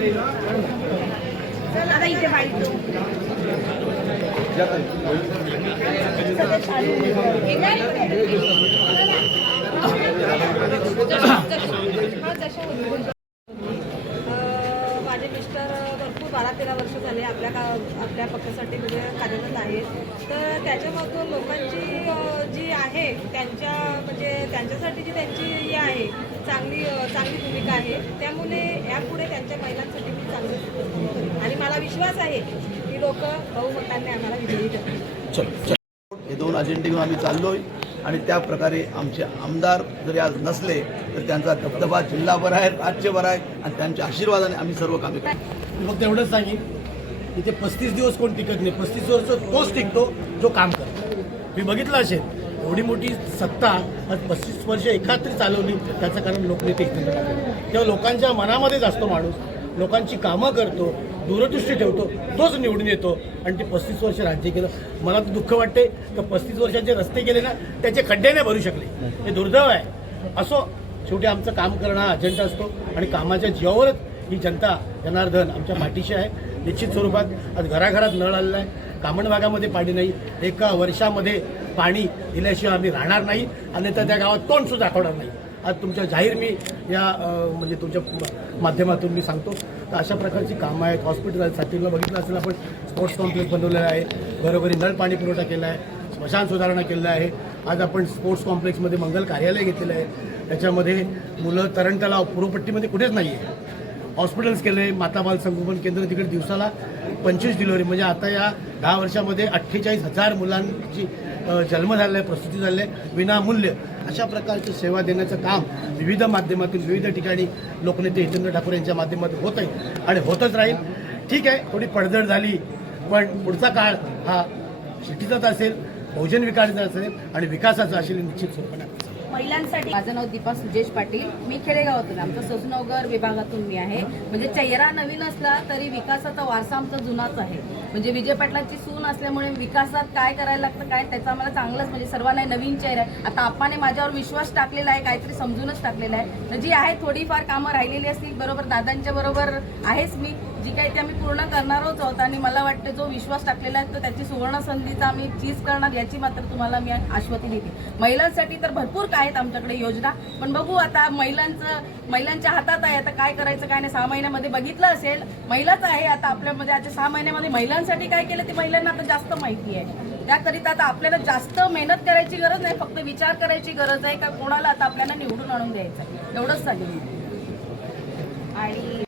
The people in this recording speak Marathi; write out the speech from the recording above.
आता इथे बाईक माझे मिस्टर भरपूर 12-13 वर्ष झाले आपल्या पक्षासाठी म्हणजे कार्यरत आहेत. तर त्याच्यामधून लोकांची जी आहे त्यांच्यासाठी जी त्यांची ही आहे चांगली भूमिका आहे. त्यामुळे यापुढे त्यांच्या महिलांसाठी खूप चांगलं आणि मला विश्वास आहे की लोक बहुमताने आम्हाला विजयी करतील. हे दोन अजेंडे घेऊन आम्ही चाललोय आणि त्या प्रकारे आमचे आमदार जरी आज नसले तर त्यांचा दबदबा जिल्हाभर आहे, राज्यभर आहे आणि त्यांच्या आशीर्वादाने आम्ही सर्व कामे करतो. फक्त एवढंच सांगेन इथे 35 दिवस कोण टिकत नाही, 35 वर्ष तोच टिकतो जो काम करतो. मी बघितलं असेल एवढी मोठी सत्ता आज 35 वर्ष एकात्री चालवली, त्याचं कारण लोकनेते एकत्र टाकले. तेव्हा लोकांच्या मनामध्येच असतो माणूस, लोकांची कामं करतो, दूरदृष्टी ठेवतो, तोच निवडून येतो आणि ते 35 वर्ष राज्य केलं. मला तर दुःख वाटते की 35 वर्षांचे रस्ते केले ना त्याचे खड्डे नाही भरू शकले, हे दुर्दैव आहे. असो, शेवटी आमचं काम करणं हा अजेंडा असतो आणि कामाच्या जीवावरच ही जनता जनार्दन आमच्या पाठीशी आहे. निश्चित स्वरूपात आज घराघरात नळ आलेला आहे, कामण भागामध्ये पाणी नाही, एका वर्षामध्ये पाणी दिल्याशिवाय आम्ही राहणार नाही आणि त्या गावात तोंड सुद्धा दाखवणार नाही. आज तुमच्या जाहीर मी या म्हणजे तुमच्या माध्यमातून मी सांगतो तर अशा प्रकारची कामं आहेत. हॉस्पिटलसाठी बघितलं असेल आपण, स्पोर्ट्स कॉम्प्लेक्स बनवलेलं आहे, घरोघरी नळ पाणी पुरवठा केला आहे, स्मशान सुधारणा केलं आहे. आज आपण स्पोर्ट्स कॉम्प्लेक्समध्ये मंगल कार्यालय घेतलेलं आहे, त्याच्यामध्ये मुलं तरण तलाव पूर्वपट्टीमध्ये कुठेच नाही आहे. हॉस्पिटल्स केले, माता बाल संगोपन केंद्र तिकडे दिवसाला 25 डिलिव्हरी, म्हणजे आता या 10 वर्षामध्ये 48,000 मुलांची जन्म झालेला आहे, प्रसूती झालेली आहे विनामूल्य. अशा प्रकारची सेवा देण्याचं काम विविध माध्यमातून विविध ठिकाणी लोकनेते हितेंद्र ठाकूर यांच्या माध्यमातून होत आहे आणि होतच राहील. ठीक आहे, थोडी पडझड झाली, पण पुढचा काळ हा शेतीचाच असेल, बहुजन विकासाचा असेल आणि विकासाचा असेल निश्चित स्वरूपाने. महिलांसाठी माझं नाव दीपा सुजेश पाटील, मी खेडेगावातून, आमचा ससूनगर विभागातून मी आहे. म्हणजे चेहरा नवीन असला तरी विकासाचा वारसा आमचा जुनाच आहे. म्हणजे विजय पाटलांची सून असल्यामुळे विकासात काय करायला लागतं काय त्याचा आम्हाला चांगलंच म्हणजे सर्वांना नवीन चेहरा आहे. आता आप्पाने माझ्यावर विश्वास टाकलेला आहे, काहीतरी समजूनच टाकलेला आहे. जी आहे थोडीफार कामं राहिलेली असतील, बरोबर दादांच्या बरोबर आहेच मी, जी काही ते आम्ही पूर्ण करणारच आहोत आणि मला वाटतं जो विश्वास टाकलेला आहे तर त्याची सुवर्ण संधीचा आम्ही चीज करणार याची मात्र तुम्हाला मी आश्वासन देते. महिलांसाठी तर भरपूर काय आहेत आमच्याकडे योजना, पण बघू आता महिलांच्या हातात आहे आता काय करायचं काय नाही. 6 महिन्यामध्ये बघितलं असेल महिलाच आहे आता आपल्यामध्ये. आता 6 महिन्यामध्ये महिलांसाठी काय केलं ते महिलांना आता जास्त माहिती आहे. त्याकरिता आता आपल्याला जास्त मेहनत करायची गरज नाही, फक्त विचार करायची गरज आहे का कोणाला आता आपल्याला निवडून आणून द्यायचं, एवढंच सांगेल. आणि